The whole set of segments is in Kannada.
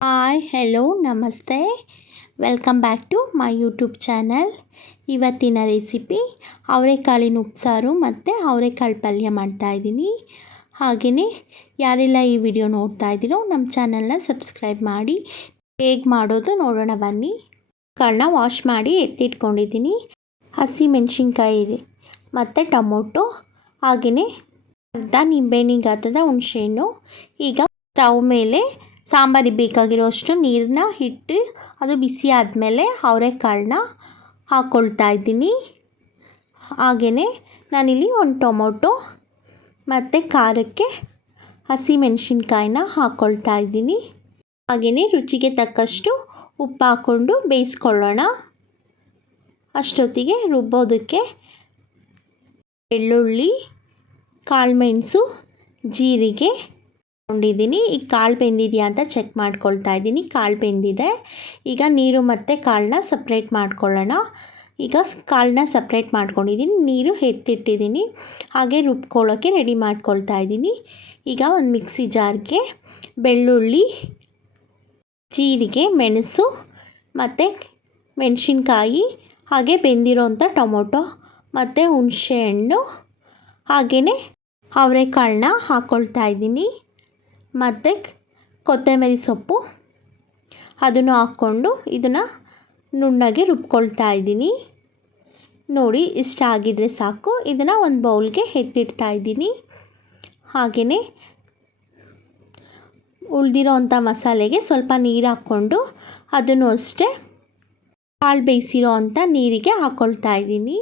ಹಾಯ್ ಹೆಲೋ ನಮಸ್ತೆ welcome back to my YouTube channel. ಇವತ್ತಿನ ರೆಸಿಪಿ ಅವರೆಕಾಳಿನ ಉಪ್ಸಾರು ಮತ್ತು ಅವರೆಕಾಳು ಪಲ್ಯ ಮಾಡ್ತಾಯಿದ್ದೀನಿ. ಹಾಗೆಯೇ ಯಾರೆಲ್ಲ ಈ ವಿಡಿಯೋ ನೋಡ್ತಾ ಇದ್ದೀರೋ ನಮ್ಮ ಚಾನಲ್ನ ಸಬ್ಸ್ಕ್ರೈಬ್ ಮಾಡಿ. ಹೇಗೆ ಮಾಡೋದು ನೋಡೋಣ ಬನ್ನಿ. ಕಾಳನ್ನ ವಾಶ್ ಮಾಡಿ ಎತ್ತಿಟ್ಕೊಂಡಿದ್ದೀನಿ. ಹಸಿ ಮೆಣಸಿನ್ಕಾಯಿ ಮತ್ತು ಟೊಮೊಟೊ, ಹಾಗೆಯೇ ಅರ್ಧ ನಿಂಬೆಹಣ್ಣಿನ ಗಾತ್ರದ ಹುಣಸೆಹಣ್ಣು. ಈಗ ಸ್ಟವ್ ಮೇಲೆ ಸಾಂಬಾರಿಗೆ ಬೇಕಾಗಿರೋಷ್ಟು ನೀರನ್ನ ಇಟ್ಟು ಅದು ಬಿಸಿ ಆದಮೇಲೆ ಅವರೆಕಾಳನ್ನ ಹಾಕ್ಕೊಳ್ತಾ ಇದ್ದೀನಿ. ಹಾಗೆಯೇ ನಾನಿಲ್ಲಿ ಒಂದು ಟೊಮೊಟೊ ಮತ್ತು ಖಾರಕ್ಕೆ ಹಸಿಮೆಣಸಿನ್ಕಾಯಿನ ಹಾಕ್ಕೊಳ್ತಾ ಇದ್ದೀನಿ. ಹಾಗೆಯೇ ರುಚಿಗೆ ತಕ್ಕಷ್ಟು ಉಪ್ಪು ಹಾಕ್ಕೊಂಡು ಬೇಯಿಸ್ಕೊಳ್ಳೋಣ. ಅಷ್ಟೊತ್ತಿಗೆ ರುಬ್ಬೋದಕ್ಕೆ ಬೆಳ್ಳುಳ್ಳಿ, ಕಾಳುಮೆಣಸು, ಜೀರಿಗೆ ಕೊಂಡಿದ್ದೀನಿ. ಈಗ ಕಾಳು ಬೆಂದಿದೆಯಾ ಅಂತ ಚೆಕ್ ಮಾಡ್ಕೊಳ್ತಾ ಇದ್ದೀನಿ. ಕಾಳು ಬೆಂದಿದೆ. ಈಗ ನೀರು ಮತ್ತು ಕಾಳನ್ನ ಸಪ್ರೇಟ್ ಮಾಡ್ಕೊಳ್ಳೋಣ. ಈಗ ಕಾಳನ್ನ ಸಪ್ರೇಟ್ ಮಾಡ್ಕೊಂಡಿದ್ದೀನಿ, ನೀರು ಎತ್ತಿಟ್ಟಿದ್ದೀನಿ. ಹಾಗೆ ರುಬ್ಕೊಳ್ಳೋಕ್ಕೆ ರೆಡಿ ಮಾಡ್ಕೊಳ್ತಾ ಇದ್ದೀನಿ. ಈಗ ಒಂದು ಮಿಕ್ಸಿ ಜಾರ್ಗೆ ಬೆಳ್ಳುಳ್ಳಿ, ಜೀರಿಗೆ, ಮೆಣಸು ಮತ್ತು ಮೆಣಸಿನ್ಕಾಯಿ, ಹಾಗೆ ಬೆಂದಿರೋಂಥ ಟೊಮೊಟೊ ಮತ್ತು ಹುಣಸೆಹಣ್ಣು, ಹಾಗೆಯೇ ಅವರೆಕಾಳನ್ನ ಹಾಕ್ಕೊಳ್ತಾ ಇದ್ದೀನಿ. ಮತ್ತು ಕೊತ್ತಂಬರಿ ಸೊಪ್ಪು ಅದನ್ನು ಹಾಕ್ಕೊಂಡು ಇದನ್ನು ನುಣ್ಣಗೆ ರುಬ್ಕೊಳ್ತಾ ಇದ್ದೀನಿ. ನೋಡಿ, ಇಷ್ಟ ಆಗಿದರೆ ಸಾಕು. ಇದನ್ನು ಒಂದು ಬೌಲ್ಗೆ ಎತ್ತಿಡ್ತಾ ಇದ್ದೀನಿ. ಹಾಗೆಯೇ ಉಳಿದಿರೋಂಥ ಮಸಾಲೆಗೆ ಸ್ವಲ್ಪ ನೀರು ಹಾಕ್ಕೊಂಡು ಅದನ್ನು ಅಷ್ಟೇ ಕಾಳು ಬೇಯಿಸಿರೋ ಅಂಥ ನೀರಿಗೆ ಹಾಕ್ಕೊಳ್ತಾ ಇದ್ದೀನಿ.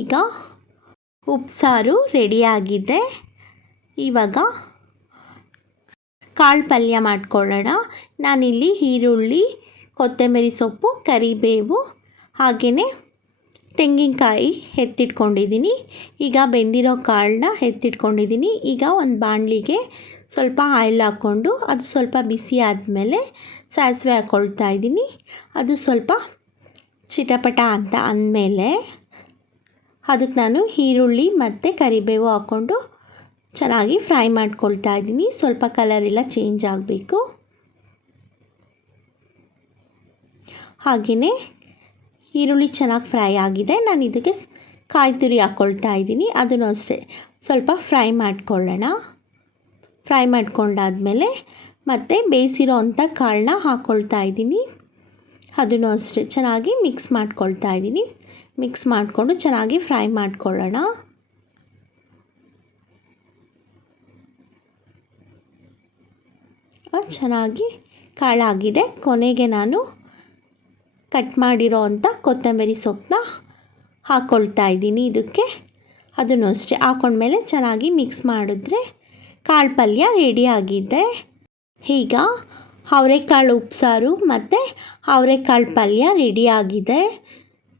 ಈಗ ಉಪ್ಸಾರು ರೆಡಿಯಾಗಿದೆ. ಇವಾಗ ಕಾಳು ಪಲ್ಯ ಮಾಡ್ಕೊಳ್ಳೋಣ. ನಾನಿಲ್ಲಿ ಈರುಳ್ಳಿ, ಕೊತ್ತಂಬರಿ ಸೊಪ್ಪು, ಕರಿಬೇವು, ಹಾಗೆಯೇ ತೆಂಗಿನಕಾಯಿ ಎತ್ತಿಟ್ಕೊಂಡಿದ್ದೀನಿ. ಈಗ ಬೆಂದಿರೋ ಕಾಳನ್ನ ಎತ್ತಿಟ್ಕೊಂಡಿದ್ದೀನಿ. ಈಗ ಒಂದು ಬಾಣಲಿಗೆ ಸ್ವಲ್ಪ ಆಯಿಲ್ ಹಾಕ್ಕೊಂಡು ಅದು ಸ್ವಲ್ಪ ಬಿಸಿ ಆದಮೇಲೆ ಸಾಸಿವೆ ಹಾಕ್ಕೊಳ್ತಾ ಇದ್ದೀನಿ. ಅದು ಸ್ವಲ್ಪ ಚಿಟಪಟ ಅಂತ ಅಂದಮೇಲೆ ಅದಕ್ಕೆ ನಾನು ಈರುಳ್ಳಿ ಮತ್ತು ಕರಿಬೇವು ಹಾಕ್ಕೊಂಡು ಚೆನ್ನಾಗಿ ಫ್ರೈ ಮಾಡ್ಕೊಳ್ತಾ ಇದ್ದೀನಿ. ಸ್ವಲ್ಪ ಕಲರೆಲ್ಲ ಚೇಂಜ್ ಆಗಬೇಕು. ಹಾಗೆಯೇ ಈರುಳ್ಳಿ ಚೆನ್ನಾಗಿ ಫ್ರೈ ಆಗಿದೆ. ನಾನು ಇದಕ್ಕೆ ಕಾಯಿ ತುರಿ ಹಾಕ್ಕೊಳ್ತಾ ಇದ್ದೀನಿ. ಅದನ್ನು ಅಷ್ಟೇ ಸ್ವಲ್ಪ ಫ್ರೈ ಮಾಡ್ಕೊಳ್ಳೋಣ. ಫ್ರೈ ಮಾಡ್ಕೊಂಡಾದಮೇಲೆ ಮತ್ತೆ ಬೇಯಿಸಿರೋ ಅಂಥ ಕಾಳನ್ನ ಹಾಕ್ಕೊಳ್ತಾ ಇದ್ದೀನಿ. ಅದನ್ನು ಅಷ್ಟೇ ಚೆನ್ನಾಗಿ ಮಿಕ್ಸ್ ಮಾಡ್ಕೊಳ್ತಾ ಇದ್ದೀನಿ. ಮಿಕ್ಸ್ ಮಾಡಿಕೊಂಡು ಚೆನ್ನಾಗಿ ಫ್ರೈ ಮಾಡ್ಕೊಳ್ಳೋಣ. ಚೆನ್ನಾಗಿ ಕಾಳಾಗಿದೆ. ಕೊನೆಗೆ ನಾನು ಕಟ್ ಮಾಡಿರೋ ಅಂಥ ಕೊತ್ತಂಬರಿ ಸೊಪ್ಪನ್ನ ಹಾಕ್ಕೊಳ್ತಾ ಇದ್ದೀನಿ ಇದಕ್ಕೆ. ಅದನ್ನು ಅಷ್ಟೇ ಹಾಕ್ಕೊಂಡ್ಮೇಲೆ ಚೆನ್ನಾಗಿ ಮಿಕ್ಸ್ ಮಾಡಿದ್ರೆ ಕಾಳು ಪಲ್ಯ ರೆಡಿಯಾಗಿದೆ. ಈಗ ಅವರೆಕಾಳು ಉಪ್ಸಾರು ಮತ್ತು ಅವರೆಕಾಳು ಪಲ್ಯ ರೆಡಿಯಾಗಿದೆ.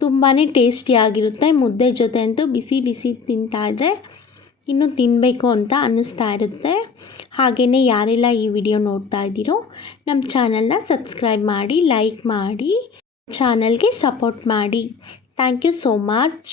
ತುಂಬಾ ಟೇಸ್ಟಿಯಾಗಿರುತ್ತೆ. ಮುದ್ದೆ ಜೊತೆ ಅಂತೂ ಬಿಸಿ ಬಿಸಿ ತಿಂತಾಯಿದ್ರೆ ಇನ್ನೂ ತಿನ್ನಬೇಕು ಅಂತ ಅನ್ನಿಸ್ತಾ ಇರುತ್ತೆ. ಹಾಗೆಯೇ ಯಾರೆಲ್ಲ ಈ ವಿಡಿಯೋ ನೋಡ್ತಾ ಇದ್ದೀರೋ ನಮ್ಮ ಚಾನಲ್ನ ಸಬ್ಸ್ಕ್ರೈಬ್ ಮಾಡಿ, ಲೈಕ್ ಮಾಡಿ, ಚಾನಲ್ಗೆ ಸಪೋರ್ಟ್ ಮಾಡಿ. Thank you so much.